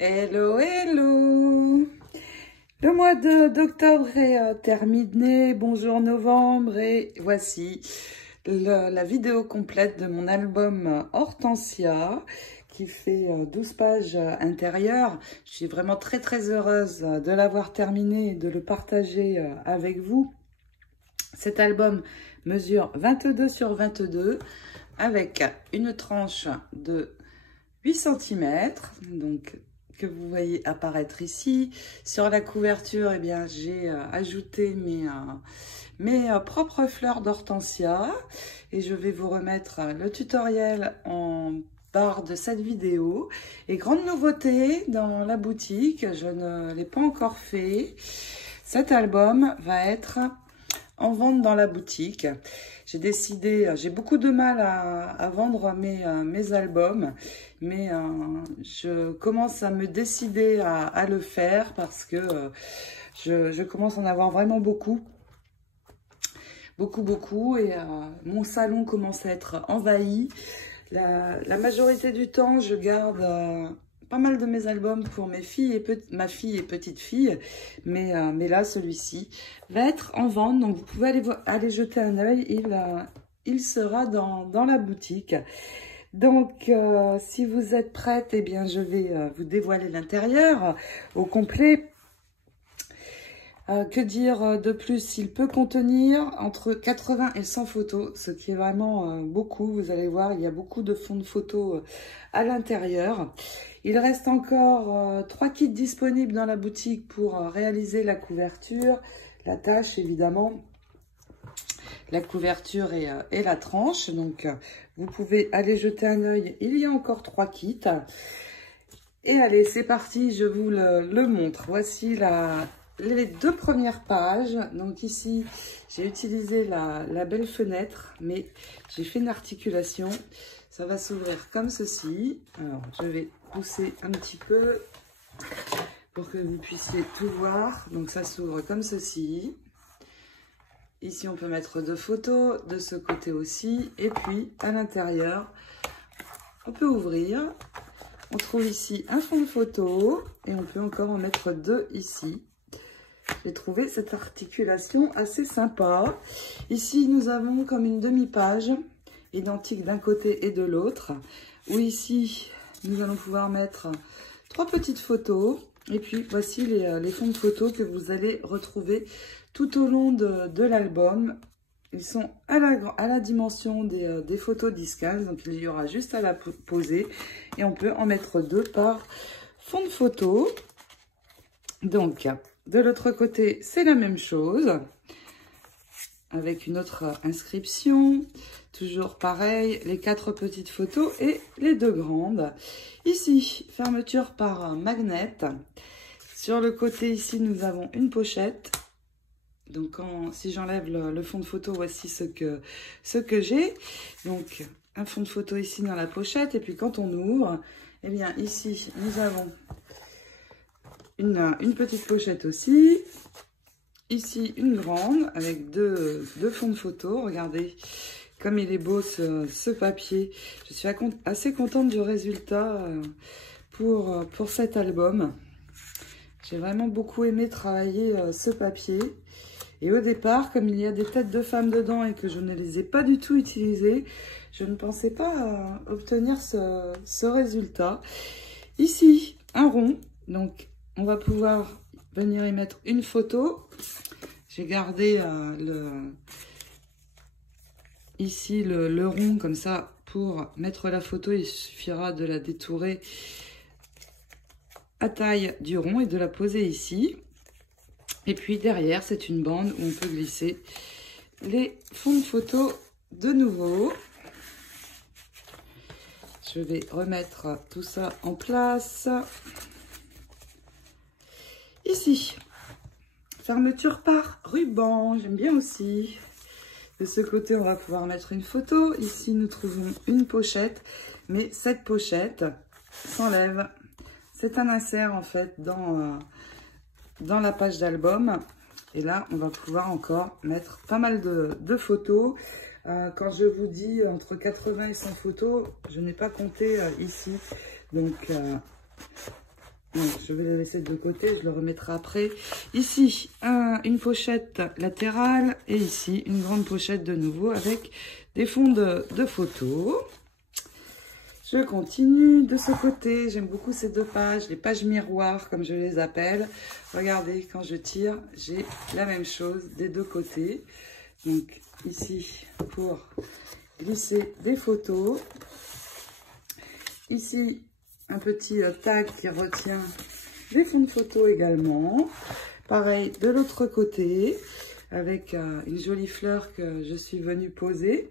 Hello, hello! Le mois d'octobre est terminé, bonjour novembre, et voici la vidéo complète de mon album Hortensia qui fait 12 pages intérieures. Je suis vraiment très heureuse de l'avoir terminé et de le partager avec vous. Cet album mesure 22 sur 22 avec une tranche de 8 cm, donc que vous voyez apparaître ici. Sur la couverture, eh bien, j'ai ajouté mes propres fleurs d'hortensia et je vais vous remettre le tutoriel en barre de cette vidéo. Et grande nouveauté dans la boutique, je ne l'ai pas encore fait, cet album va être en vente dans la boutique. J'ai décidé, j'ai beaucoup de mal à vendre mes albums, mais je commence à me décider à le faire parce que je commence à en avoir vraiment beaucoup, et mon salon commence à être envahi. La majorité du temps, je garde pas mal de mes albums pour mes filles ma fille et petite fille, mais là celui-ci va être en vente, donc vous pouvez aller jeter un œil. Il sera dans la boutique. Donc si vous êtes prête, eh bien je vais vous dévoiler l'intérieur au complet. Que dire de plus? Il peut contenir entre 80 et 100 photos, ce qui est vraiment beaucoup. Vous allez voir, il y a beaucoup de fonds de photos à l'intérieur. Il reste encore 3 kits disponibles dans la boutique pour réaliser la couverture, la tâche évidemment, la couverture et la tranche. Donc vous pouvez aller jeter un œil, il y a encore 3 kits. Et allez, c'est parti, je vous le montre. Voici les 2 premières pages. Donc ici, j'ai utilisé la belle fenêtre, mais j'ai fait une articulation. Ça va s'ouvrir comme ceci. Alors, je vais pousser un petit peu pour que vous puissiez tout voir. Donc, ça s'ouvre comme ceci. Ici, on peut mettre 2 photos, de ce côté aussi. Et puis, à l'intérieur, on peut ouvrir. On trouve ici un fond de photo et on peut encore en mettre 2 ici. J'ai trouvé cette articulation assez sympa. Ici, nous avons comme une demi-page identique d'un côté et de l'autre, où ici, nous allons pouvoir mettre 3 petites photos. Et puis, voici les fonds de photos que vous allez retrouver tout au long de l'album. Ils sont à la dimension des photos 10-15, donc il y aura juste à la poser. Et on peut en mettre 2 par fond de photo. Donc, de l'autre côté, c'est la même chose, avec une autre inscription. Toujours pareil, les 4 petites photos et les 2 grandes. Ici, fermeture par magnet. Sur le côté, ici, nous avons une pochette. Donc, si j'enlève le fond de photo, voici ce que j'ai. Donc, un fond de photo ici dans la pochette. Et puis, quand on ouvre, eh bien, ici, nous avons une petite pochette aussi. Ici, une grande avec deux fonds de photo. Regardez comme il est beau ce papier. Je suis assez contente du résultat pour cet album. J'ai vraiment beaucoup aimé travailler ce papier. Et au départ, comme il y a des têtes de femmes dedans et que je ne les ai pas du tout utilisées, je ne pensais pas obtenir ce résultat. Ici, un rond. Donc, on va pouvoir venir y mettre une photo. J'ai gardé ici le rond comme ça pour mettre la photo. Il suffira de la détourer à taille du rond et de la poser ici. Et puis derrière, c'est une bande où on peut glisser les fonds de photo de nouveau. Je vais remettre tout ça en place. Ici, fermeture par ruban, j'aime bien aussi. De ce côté, on va pouvoir mettre une photo. Ici, nous trouvons une pochette, mais cette pochette s'enlève. C'est un insert en fait dans la page d'album. Et là, on va pouvoir encore mettre pas mal de photos. Quand je vous dis entre 80 et 100 photos, je n'ai pas compté ici. Donc, Donc, je vais le laisser de côté, je le remettrai après. Ici, une pochette latérale et ici, une grande pochette de nouveau avec des fonds de photos. Je continue de ce côté. J'aime beaucoup ces deux pages, les pages miroirs comme je les appelle. Regardez, quand je tire, j'ai la même chose des deux côtés. Donc ici, pour glisser des photos. Ici, un petit tag qui retient des fonds de photos également. Pareil de l'autre côté, avec une jolie fleur que je suis venue poser.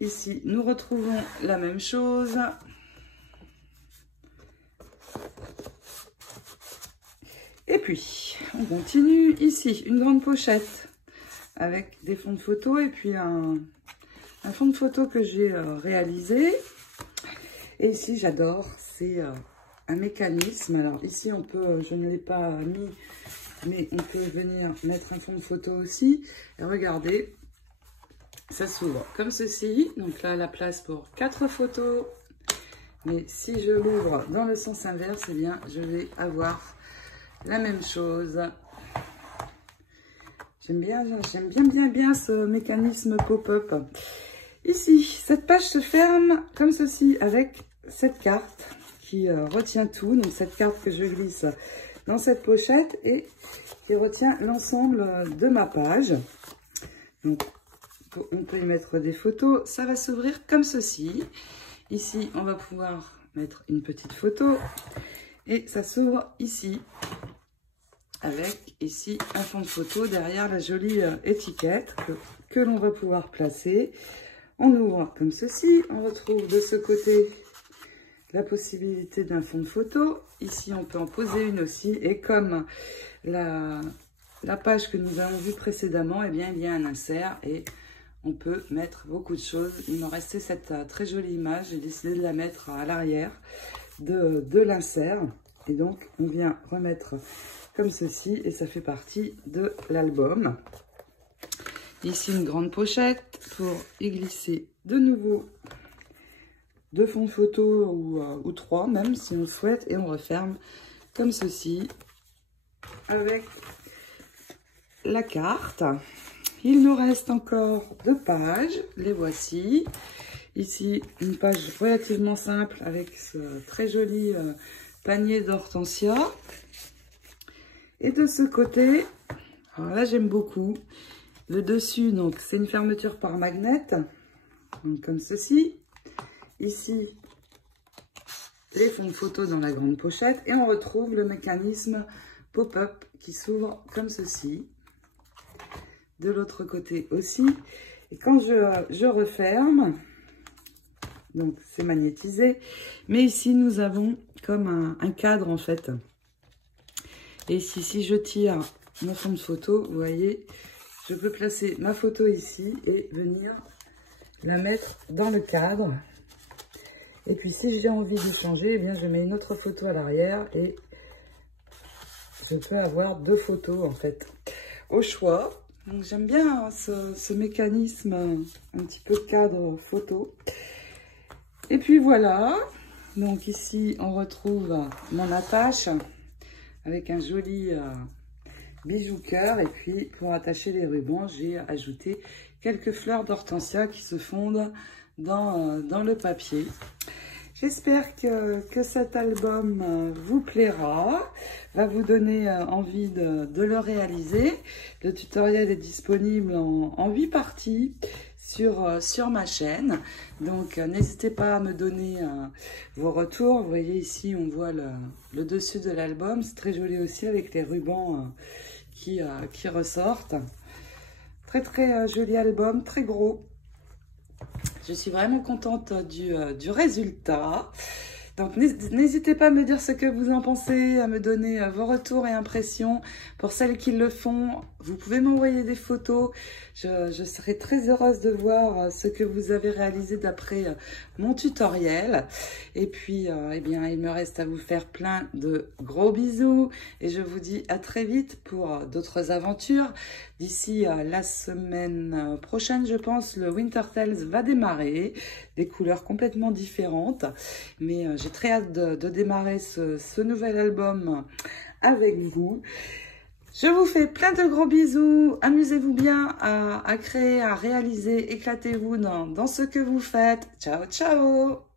Ici, nous retrouvons la même chose. Et puis, on continue. Ici, une grande pochette avec des fonds de photos et puis un fond de photos que j'ai réalisé. Et ici, j'adore, c'est un mécanisme. Alors ici, on peut, je ne l'ai pas mis, mais on peut venir mettre un fond de photo aussi. Et regardez. Ça s'ouvre comme ceci, donc là la place pour 4 photos, mais si je l'ouvre dans le sens inverse, eh bien je vais avoir la même chose. J'aime bien ce mécanisme pop-up. Ici, cette page se ferme comme ceci avec cette carte qui retient tout, donc cette carte que je glisse dans cette pochette et qui retient l'ensemble de ma page. Donc, on peut y mettre des photos, ça va s'ouvrir comme ceci. Ici, on va pouvoir mettre une petite photo et ça s'ouvre ici avec ici un fond de photo derrière la jolie étiquette que l'on va pouvoir placer. On ouvre comme ceci, on retrouve de ce côté la possibilité d'un fond de photo. Ici, on peut en poser une aussi et comme la page que nous avons vue précédemment, eh bien, il y a un insert et on peut mettre beaucoup de choses. Il me restait cette très jolie image. J'ai décidé de la mettre à l'arrière de l'insert. Et donc, on vient remettre comme ceci. Et ça fait partie de l'album. Ici, une grande pochette pour y glisser de nouveau 2 fonds de photo ou 3 même si on le souhaite. Et on referme comme ceci avec la carte. Il nous reste encore 2 pages, les voici. Ici, une page relativement simple avec ce très joli panier d'hortensia. Et de ce côté, alors là j'aime beaucoup, le dessus, donc c'est une fermeture par magnet, donc comme ceci. Ici, les fonds de photo dans la grande pochette et on retrouve le mécanisme pop-up qui s'ouvre comme ceci. De l'autre côté aussi. Et quand je referme, donc c'est magnétisé, mais ici nous avons comme un cadre en fait. Et ici, si je tire mon fond de photo, vous voyez, je peux placer ma photo ici et venir la mettre dans le cadre. Et puis si j'ai envie de changer, eh bien je mets une autre photo à l'arrière et je peux avoir 2 photos en fait au choix. Donc j'aime bien ce mécanisme un petit peu cadre photo. Et puis voilà, donc ici on retrouve mon attache avec un joli bijou cœur. Et puis pour attacher les rubans, j'ai ajouté quelques fleurs d'hortensia qui se fondent dans le papier. J'espère que cet album vous plaira, va vous donner envie de le réaliser. Le tutoriel est disponible en 8 parties sur ma chaîne. Donc n'hésitez pas à me donner vos retours. Vous voyez ici, on voit le dessus de l'album. C'est très joli aussi avec les rubans qui ressortent. Très très joli album, très gros. Je suis vraiment contente du résultat. Donc, n'hésitez pas à me dire ce que vous en pensez, à me donner vos retours et impressions. Pour celles qui le font, vous pouvez m'envoyer des photos. Je serai très heureuse de voir ce que vous avez réalisé d'après mon tutoriel. Et puis, eh bien, il me reste à vous faire plein de gros bisous. Et je vous dis à très vite pour d'autres aventures. D'ici la semaine prochaine, je pense, le Winter Tales va démarrer. Des couleurs complètement différentes. Mais j'ai très hâte de démarrer ce nouvel album avec vous. Je vous fais plein de gros bisous. Amusez-vous bien à créer, à réaliser. Éclatez-vous dans ce que vous faites. Ciao, ciao!